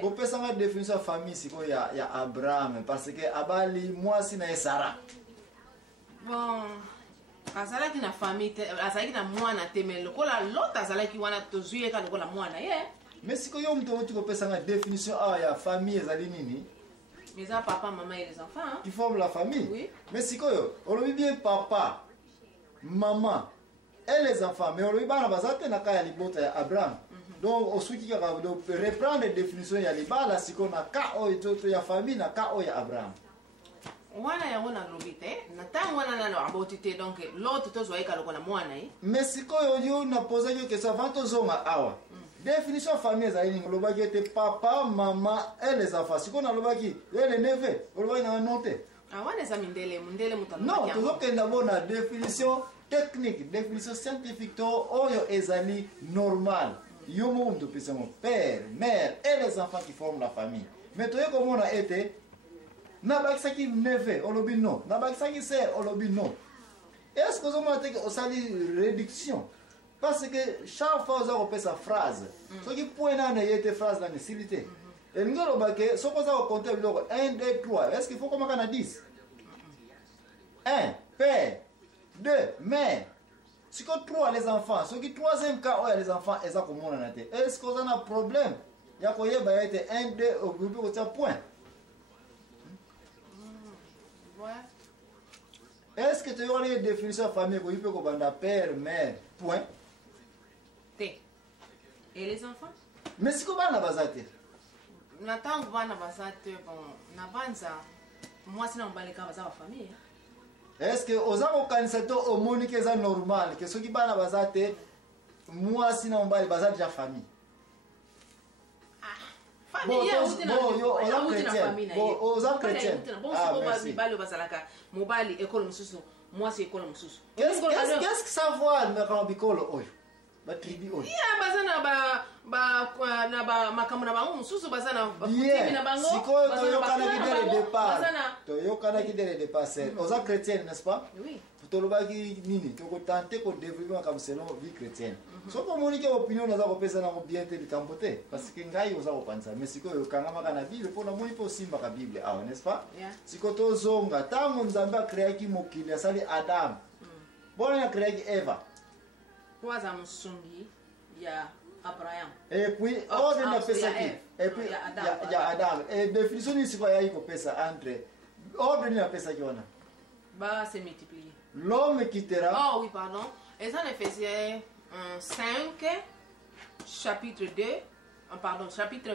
Vous pouvez savoir définir sa famille, c'est qu'il y a Abraham, parce que Abali, moi, c'est Sarah. Bon, azala qui na famille, azala qui na moi na temel, l'autre azala qui wana tozuye ka lokola moi na ye. Mais si tu peux savoir définition il y a famille ezali nini? Mais ça papa, maman et les enfants. Hein? Qui forment la famille. Oui. Mais si on le bien papa, maman et les enfants, mais on le bien bazate na kaya libota ya Abraham. Donc, au souci qui reprendre les définitions, il y a les balles, si on a KO et la famille, na KO et Abraham. Wana ya wana globite, na tango wana na abotite donc l'autre to zoika lokona mwana yi. Mais si on na posé que ça va to zonga awa. Définition famille ezali ngoloba ki était papa, maman et les enfants. Si on a loba ki les neveux, on va na noter. Ah wana za mindele mutalo. Non, toujours que d'abord na définition technique, définition scientifique to oyo ezali normal. Yo mon de père, mère et les enfants qui forment la famille. Mais toi comment on a été Nabaksa qui neveu, olobi non. Nabaksa qui sert, olobi non. Est-ce que vous avez une réduction? Parce que chaque fois vous avez sa phrase. Ce qui point là, il y a une phrase dans la facilité. Et nous avons dit que si vous avez compté 1, 2, 3, est-ce qu'il faut comment on a 10? 1, père, 2, mère. Si vous 3 les enfants, ce qui 3e cas, les enfants, est-ce que vous avez un problème? Il y a 1, 2, au groupe, point. Est-ce que tu as une définition de famille qui peut être père, mère, point? T. Et les enfants? Mais si tu as basate? Nathan na basate bon, na banza. Moi c'est dans les cas de famille. Est-ce que aux organisations homoniques c'est normal que ceux qui na basate moi c'est dans les basate de famille? Famille, qu'est-ce que ça voit mais quand bicole oyo ba tribu oyo ya bazana ba makamuna bango mususu bazana na bango to yokana ki dès le départ c'est aux chrétiens n'est-ce pas? Oui. Tolobaki nini to ko tenter ko développer comme selon vie chrétienne. So ko monique opinion na za ko pesa na ko bien te bikambote parce que ngai oza ko panza mais siko yo kanga maka na Bible pour na moni po simba ka Bible ah n'est-ce pas? Siko to zonga tango nzambe akrea ki mokili asali Adam. Bona na créer ki Eva. Kwa za musungi ya Abraham. Et puis ordre na pesa ki et puis ya Adam. Et définition ni siko ya iko pesa entre ordre na pesa ki ona. Bah c'est multiplié. L'homme quittera. Oh oui, pardon. Et ça, en Éphésiens 5, chapitre 2, pardon, chapitre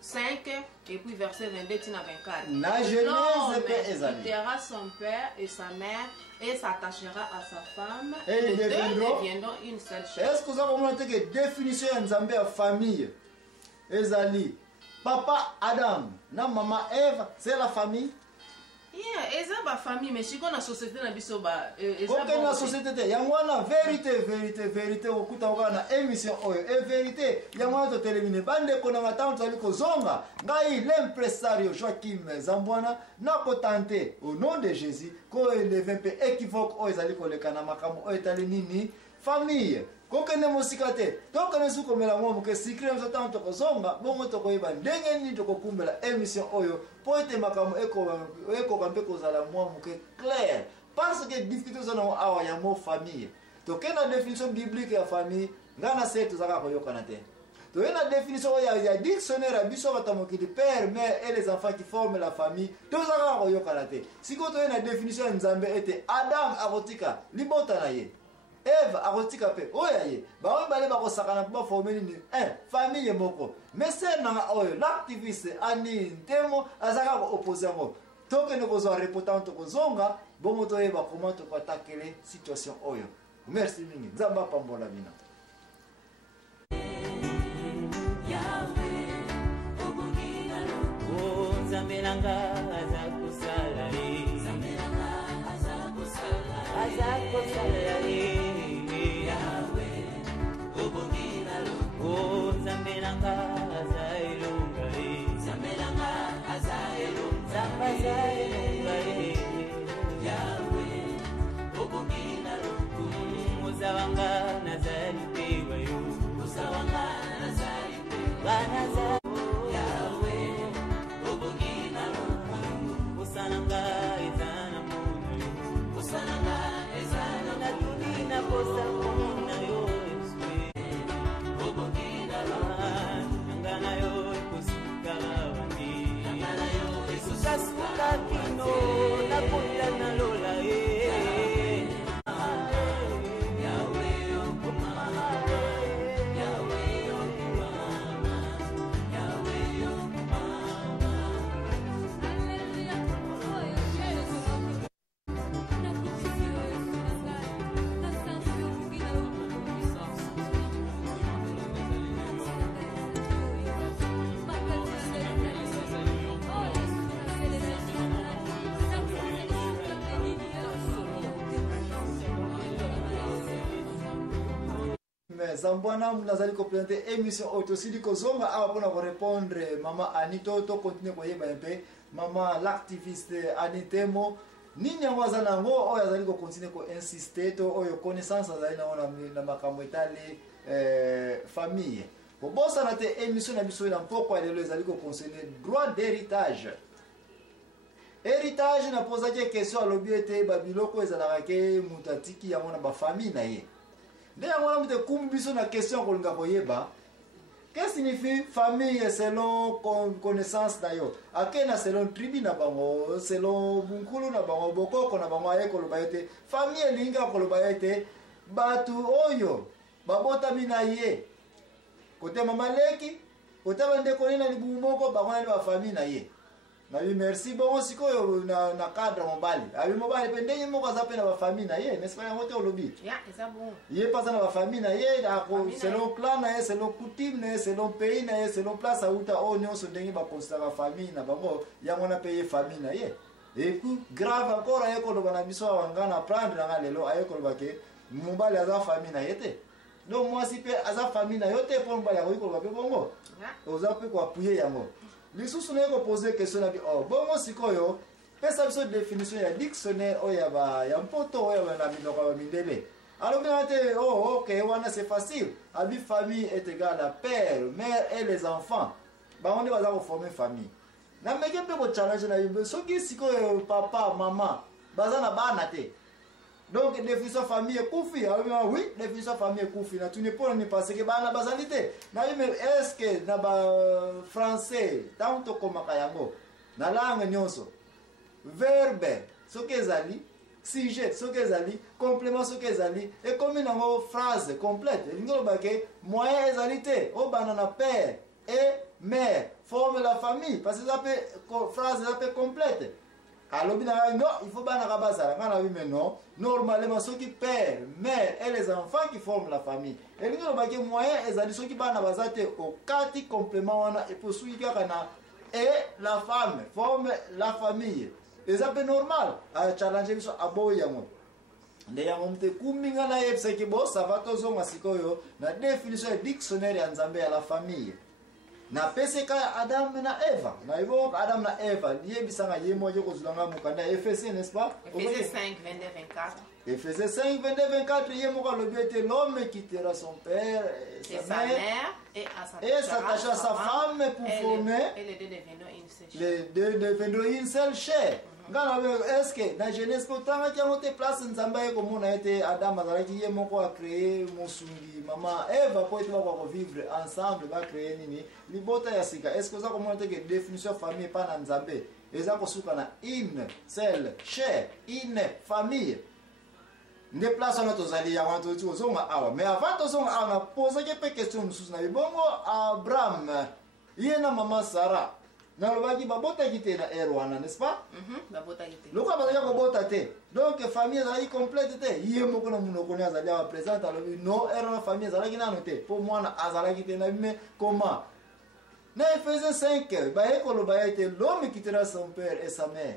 5, et puis verset 22 à 24. La Genèse quittera son père et sa mère et s'attachera à sa femme. Et les deux deviendront une seule chair. Est-ce que vous avez montré que définition de la famille Ezali, papa Adam, na maman Eve, c'est la famille? Yeah, eza ba famille mais si qu'on a société na biso ba eza bon na société te yango na vérité okuta na émission oyo et vérité yango to télémine bande ko na matanto ali ko zonga ngai l'impresario Joachim Zambwana na ko tenter au nom de Jésus ko élever un peu équivoque oyo ezali ko lekana makamu oyo tali nini famille kokene mosikate tokene suko mela ngomo ke sikre mzotanto ko zonga bongo to ko iba ndenge ni to ko kumbela émission oyo poete makamu eko kampe ko zala mwa muke clair parce que difficulté zona awa ya mo famille to kena définition biblique ya famille ngana setu zaka ko yokana te to ena définition ya dictionnaire biso batamokili père mère et les enfants qui forment la famille to zaka ko yokana te siko to ena définition nzambe ete Adam arotika libota na ye Eve arotika pe oyaye ba bale ba ko sakana ba former ni famille moko mais c'est na oyo l'activiste ani ntemo azaka ko opposer ngo toke ne ko zo reportant ko zonga bongo to eba comment to attaquer situation oyo merci mingi nzamba pambola bina Zamelanga azakusala Zambelanga azailunga Yahweh obongina luku Uzawanga nazali pewa yo Uzawanga nazali pewa Zambwana nazali ko présenter émission autosili ko zonga awa pona ko répondre mama Anito to continuer ko yeba mpe mama l'activiste Anitemo nini yango azana ngo oyo azali ko continuer ko insister to oyo connaissance azali na makambo etali famille ko bosa na te émission na biso na mpoko ya lelo ezali ko concerner droit d'héritage. Héritage na posa ke question alobi ete babiloko ezalaka ke mutatiki yango na ba famille na ye. Nde yango na mute kumbi biso na question kolinga koyeba. Qu'est-ce signifie famille selon connaissance na yo? Akena selon tribu na bango, selon bunkulu na bango, bokoko na bango aye koloba ete famille linga koloba ete batu oyo babotami na ye. Kote mama leki, kote bandeko na libumu moko bango na ba famille na ye. Na oui merci bon sikoyo na cadre mobali. Abi mobali pendenge moko za pena ba famille na ye, n'est-ce pas yango te olobi? Ya, eza bon. Ye pasa na ba famille na ye, selon clan na ye, selon coutume na ye, selon pays na ye, selon place auta o nyonso ndenge ba considérer famille na bango, yango na paye famille na ye. Et puis grave encore aye ko loba na biso wangana prendre na lelo aye ko loba ke mobali aza famille na ye te. Donc moi si pe aza famille na yo te pour mobali ko loba pe bongo. Oza pe ko appuyer yango. Lisusu na ko poser question na bi oh bongo sikoyo pesa biso définition ya dictionnaire oya ba ya mpoto oya ba na binoko ba mindele. Alors bien oh OK wana c'est facile. Abi famille est égal à père, mère et les enfants. Ba on va ko former famille. Na meke pe ko challenge na yimbe soki sikoyo papa maman baza na bana te. Donc définition famille koufi oui définition famille koufi na tu ne peux pas parce que bana bazalité na yime est-ce que na ba français tanto koma kayango na langue nyonso verbe sokezali sujet sokezali complément sokezali et comme na phrase complète ngolo bake moyen ezalité o bana na père et mère forme la famille parce que ça peut phrase ça peut complète. Alors non, il faut pas na non. Normalement ceux qui père, mère et les enfants qui forment la famille. Et nous avons des moyens et ceux qui bana bazate au quatre complément et pour ceux qui et la femme forme la famille. Et ça c'est normal. À challenger sur aboyamo. Ndeya mumte kuminga na yepse ki bo savato zonga sikoyo na définition dictionnaire ya Nzambe ya la famille. Na peseka Adam na Eva. Na hivyo Adam na Eva liye bisanga ye moja kozulanga mukanda Ephésiens n'est-ce pas? Ephésiens 5 22 24. Ephésiens 5 22 24 ye moka lobiete l'homme quittera son père et sa mère et s'attacher à sa femme pour former et les deux deviendront une seule chair. Les deux deviendront une seule chair. Ngana est-ce que na Genèse potanga ki amote place Nzamba ye komona ete Adam azalaki ye moko a créer musungi mama Eva po ete ba vivre ensemble ba créer nini libota ya sika. Est-ce que ça komona ete définition famille pas na Nzambe eza kosuka na une seule chair une famille. Ne place on tozali ya wanto tu ozonga awa mais avant tozonga awa na poser ke question mususu na bongo Abraham ye na mama Sarah. Na lobaki babota kite na erwana n'est-ce pas? Babota kite. Loko bazali ko bota te. Donc famille ezali complète te. Yé moko na munoko ne azali a présente alobi non erwana famille ezali nanu te. Pour moi na azali kite na bime comment? Na Ephésiens 5 ba ekolo ba ete l'homme quittera son père et sa mère.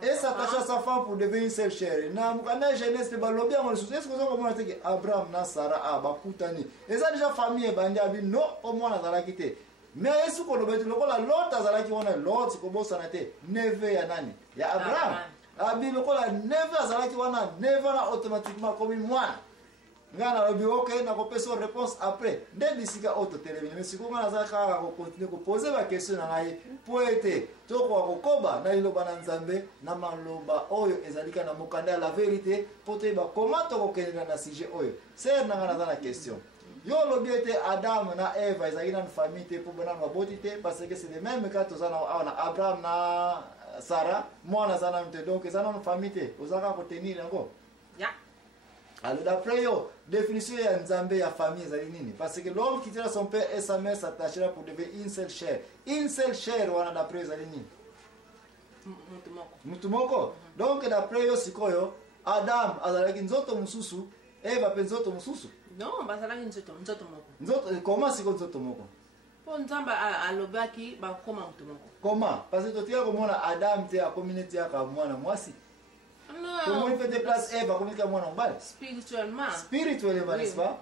Et s'attache à sa femme pour devenir une seule chair. Na mukana Genèse ba lobi en sous est-ce que vous comprenez que Abraham na Sarah ba kutani. Eza déjà famille bandi abi non au moins na azali kite. Mais est-ce que le lokola Lot azalaki wana Lot kobosa na te neve ya nani ya Abraham abi lokola neve azalaki wana neve na automatiquement comme mwana ngana lobi OK na kopesa réponse après dès bisika auto télévision mais siko ngana zaka ko continuer ko poser la question na ngai poete to ko koba na iloba na Nzambe na maloba oyo ezalika na mokanda la vérité pote ba comment to ko kenda na sujet oyo c'est na ngana za question. Yo lobiete Adam na Eva ezali na famille te pour bona maboti te parce que c'est le même cas tozana na Abraham na Sarah mwana zana mte donc ezana na famille te ozaka ko tenir encore. Ya. Alors d'après yo définition ya Nzambe ya famille ezali nini? Parce que l'homme quittera son père et sa mère s'attachera pour devenir une seule chair. Une seule chair wana d'après ezali nini? Mutu moko. Donc d'après yo sikoyo Adam azalaki nzoto mususu Eva pe nzoto mususu. Non, bazalaki nzoto moko. Nzoto comment siko nzoto moko? Po Nzamba alobaki ba koma mutu moko. Comment? Parce que totia komona Adam te a communauté ya ka mwana mwasi. Non, Comment il fait des places Eva, comment il fait mwana mbali? spirituellement. Spirituellement, n'est-ce pas?